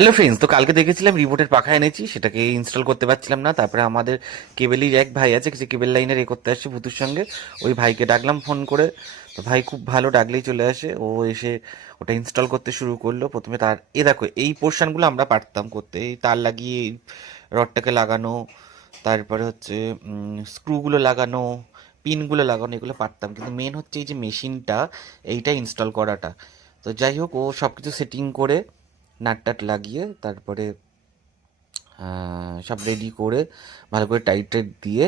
Hello friends, তো কালকে দেখেছিলাম রিমোটের পাখা এনেছি, সেটাকে ইনস্টল করতে পারছিলাম না। তারপরে আমাদের কেবেলই এক ভাই আছে, যে কেবেল লাইনের করতে আসছে ভুতুর সঙ্গে, ওই ভাইকে ডাকলাম ফোন করে। তো ভাই খুব ভালো, ডাকলেই চলে আসে। ও এসে ওটা ইনস্টল করতে শুরু করলো। প্রথমে তার দেখো, এই পোর্শনগুলো আমরা পারতাম করতে, এই তার লাগিয়ে এই রডটাকে লাগানো, তারপরে হচ্ছে স্ক্রুগুলো লাগানো, পিনগুলো লাগানো, এগুলো পারতাম। কিন্তু মেন হচ্ছে এই যে মেশিনটা, এইটা ইনস্টল করাটা। তো যাই হোক, ও সব কিছু সেটিং করে নাট টাট লাগিয়ে তারপরে সব রেডি করে ভালো করে টাইট টাইট দিয়ে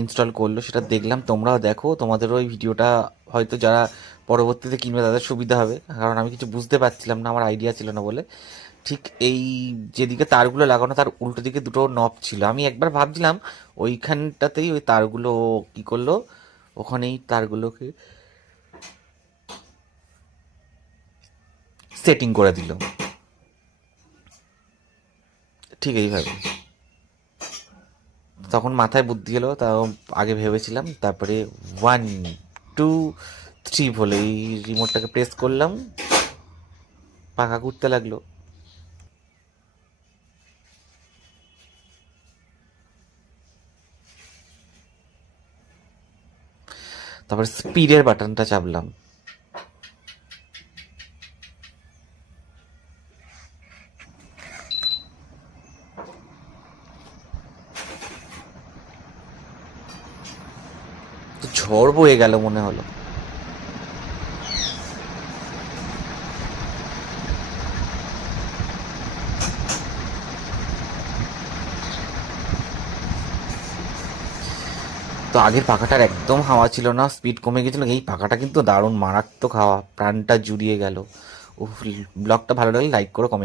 ইনস্টল করলো। সেটা দেখলাম, তোমরাও দেখো, তোমাদেরও ওই ভিডিওটা হয়তো যারা পরবর্তীতে কিনবে তাদের সুবিধা হবে, কারণ আমি কিছু বুঝতে পারছিলাম না, আমার আইডিয়া ছিল না বলে। ঠিক এই যেদিকে তারগুলো লাগানো, তার উল্টো দিকে দুটো নব ছিল। আমি একবার ভাবছিলাম ওইখানটাতেই ওই তারগুলো কি করলো, ওখানেই তারগুলোকে সেটিং করে দিল, ঠিক এইভাবে। তখন মাথায় বুদ্ধি এলো, তাও আগে ভেবেছিলাম। তারপরে 1 2 3 বলে এই রিমোটটাকে প্রেস করলাম, পাখা ঘুরতে লাগলো। তারপরে স্পিডের বাটনটা চাপলাম, তো ঝড় বয়ে গেল মনে হলো। তো আগের পাখাটার একদম হাওয়া ছিল না, স্পিড কমে গেছিল। এই পাখাটা কিন্তু দারুণ মারাত্মক হাওয়া, প্রাণটা জুড়িয়ে গেল। ও, ব্লগটা ভালো লাগলে লাইক করো, কমেন্ট